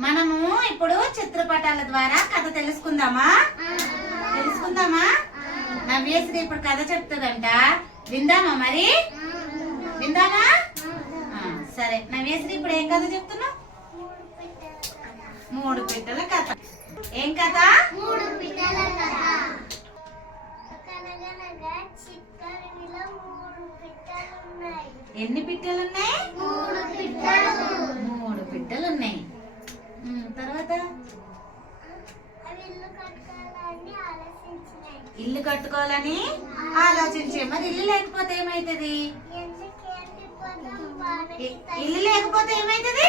మనము ఇప్పుడు చిత్రపటాల ద్వారా కథ తెలుసుకుందామా? తెలుసుకుందామా? నవ్యేశ్వరి ఇప్పుడు కథ చెప్తుందంట. విందామా మరి? విందామా? సరే. నవ్యేశ్వరి ఇప్పుడు ఏం కథ చెప్తున్నావు? మూడు పిట్టల కథ. ఏం కథ? మూడు పిట్టల కథ. ఎన్ని పిట్టలు ఉన్నాయి మూడు పిట్టలు మూడు పిట్టలు ఉన్నాయి ఉమ్, తర్వాత అవి ఇల్లు కట్టుకోవాలని ఆలోచించినాయి ఇల్లు కట్టుకోవాలని ఆలోచించే. మరి ఇల్లు లేకపోతే ఏమైతుంది? ఇల్లు లేకపోతే ఏమైతుంది?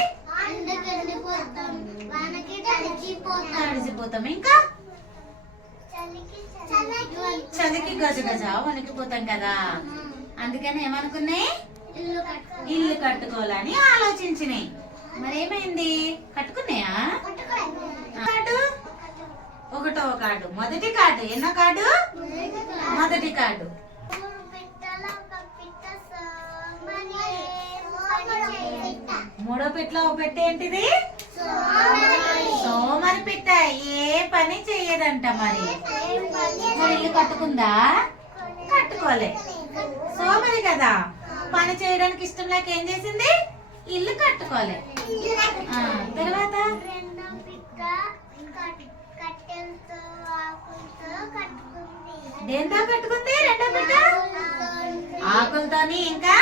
తడిచిపోతాం. ఇంకా? చలికి చదికి గజ గజ వణికిపోతాం కదా. అందుకని ఏమనుకున్నాయి? ఇల్లు కట్టుకో ఇల్లు కట్టుకోవాలని ఆలోచించినాయి. మరి ఏమైంది కట్టుకున్నాయా కార్డు ఒకటో కార్డు. మొదటి కార్డు. ఎన్నో కార్డు? మొదటి కార్డు. మూడో పిట్లో ఒక పెట్టె ఏంటిది? సోమరి పిట్ట. ఏ పని చెయ్యదంట మరి. మరి ఇల్లు కట్టుకుందా? కట్టుకోలే. సోమరి కదా. పని చేయడానికి ఇష్టం లేక ఏం చేసింది? ఇల్లు కట్టుకోలే. తర్వాత రెండో పిట్ట కట్- కట్టెలతో ఆకులతో కట్టుకుంది దేంతో కట్టుకుంది రెండో బిడ్డ? ఆకులతోని ఇంకా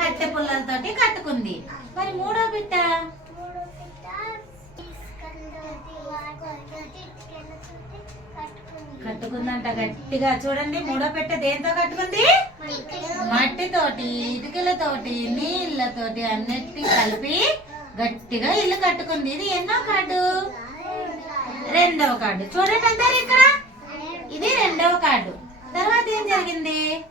కట్టె పుల్లలతోటి కట్టుకుంది. మరి మూడో బిడ్డ? కట్టుకుందంట గట్టిగా చూడండి. మూడో పెట్ట దేంతో కట్టుకుంది? మట్టితోటి ఇటుకలతోటి నీళ్ళతోటి అన్నిటి కలిపి గట్టిగా ఇల్లు కట్టుకుంది. ఇది ఎన్నో కార్డు? రెండవ కార్డు. చూడండి అందరు ఇక్కడ. ఇది రెండవ కార్డు. తర్వాత ఏం జరిగింది?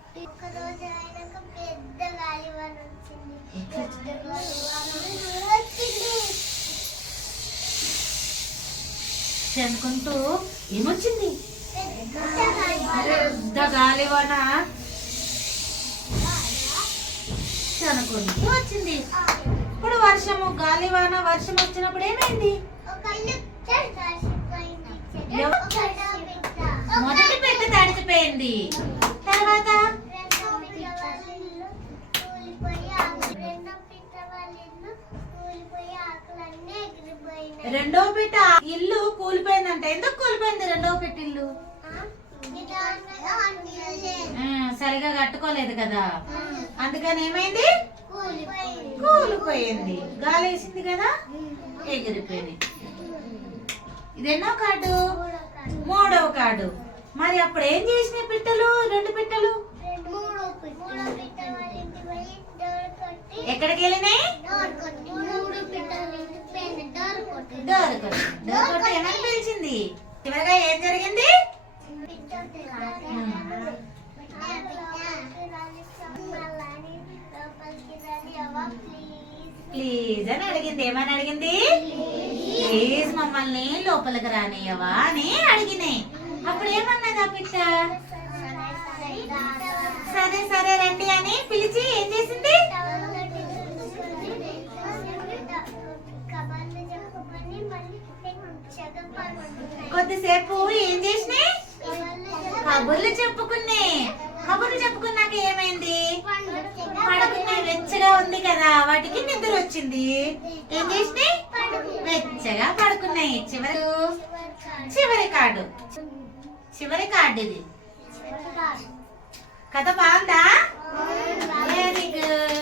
అనుకుంటూ ఏమొచ్చింది? పెద్ద గాలివాన. పెద్ద గాలివాన అనుకుంటూ వచ్చింది. ఇప్పుడు వర్షము గాలివాన వర్షం వచ్చినప్పుడు ఏమైంది ఒక ఇల్లు తడిసిపోయింది. ఎవ- ఒక పిట్ట. మొదటి పెట్టె తడిచిపోయింది తర్వాత? రెండో పిట్ట ఇల్లు పెట్ట ఇల్లు కూలిపోయిందంట. ఎందుకు కూలిపోయింది రెండో పెట్టి ఇల్లు? సరిగా కట్టుకోలేదు కదా. అందుకని ఏమైంది? కూలిపోయింది. గాలి వేసింది కదా? ఎగిరిపోయింది. ఇదెన్నో కార్డు? మూడవ కార్డు. మరి అప్పుడు ఏం చేసిన పిట్టలు? రెండు పిట్టలు? ఎక్కడికి వెళ్ళినాయి? ఏమని పిలిచింది? చివరిగా ఏం జరిగింది? ప్లీజ్ అని అడిగింది. ఏమని అడిగింది? ప్లీజ్ మమ్మల్ని లోపలికి రానియవా అని అడిగినాయి. అప్పుడు ఏమన్నది ఆ పిట్ట సరే సరే రండి అని పిలిచి ఏం చేసింది? కొద్దిసేపు ఏం చేసినాయి? కబుర్లు చెప్పుకున్నాయి కబుర్లు చెప్పుకున్నాక ఏమైంది? పడుకున్నాయి వెచ్చగా ఉంది కదా వాటికి నిద్ర వచ్చింది. ఏం చేసినాయి? వెచ్చగా పడుకున్నాయి. చివరి చివరి కాడు. చివరి కార్డు ఇది. కథ బాగుందా? Very good